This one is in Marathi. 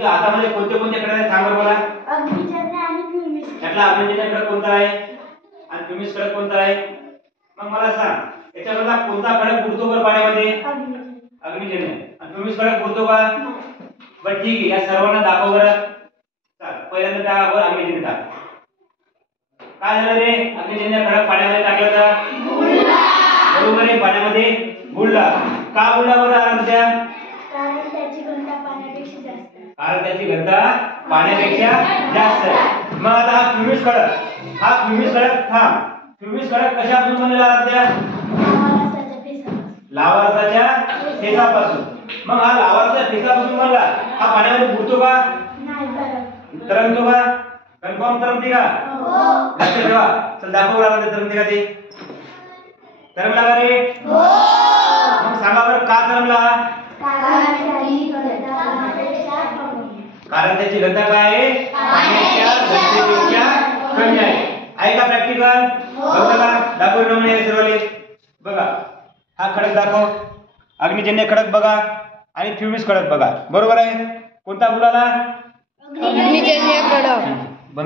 हातामध्ये कोणते कोणते खडक आहेत सांग बरं मला. अग्निजन्य आणि फ्युमिस. यातला अग्निजन्य खडक कोणता आहे आणि फ्युमिस खडक कोणता आहे? मग मला सांग याच्यामधला कोणता खडक बुडतो बरं पाण्यामध्ये? अग्निजन्य. आणि फ्युमिस खडक बुडतो का? बरं ठीक आहे, या सर्वांना दाखव बरं. चल पहिल्यांदा टाक वर अग्निजन्य टाक. काय झालं रे? अग्निजन्य खडक पाण्यामध्ये टाकलं तर बुडला. बरोबर आहे, पाण्यामध्ये बुडला. का बुडला बरं आराध्या? कारण त्याची घनता पाण्यापेक्षा जास्त आहे. कारण त्याची घनता पाण्यापेक्षा जास्त आहे. मग आता हा फ्युमिस खडक थांब. फ्युमिस खडक कशापासून बनलेला आराध्या? लावा रसाच्या फेसापासून. मग हा लावा रसाच्या फेसापासून बनला, हा पाण्यामध्ये बुडतो का? नाही. तरंगतो का? कन्फर्म तरंगते का? हो. लक्षात ठेवा. चल दाखव बरं तरंगते का ते. तरंगला का रे? हो. मग सांगा बरं का तरंगला? कारण त्याची घनता काय आहे? पाण्याच्या घनतेपेक्षा कमी आहे का प्रॅक्टिकल? बघा का दाखव नमुने सर्वले. बघा हा खडक दाखव, अग्निजन्य खडक बघा आणि फ्युमिस खडक बघा. बरोबर आहे. कोणता बुडाला? अग्निजन्य खडक.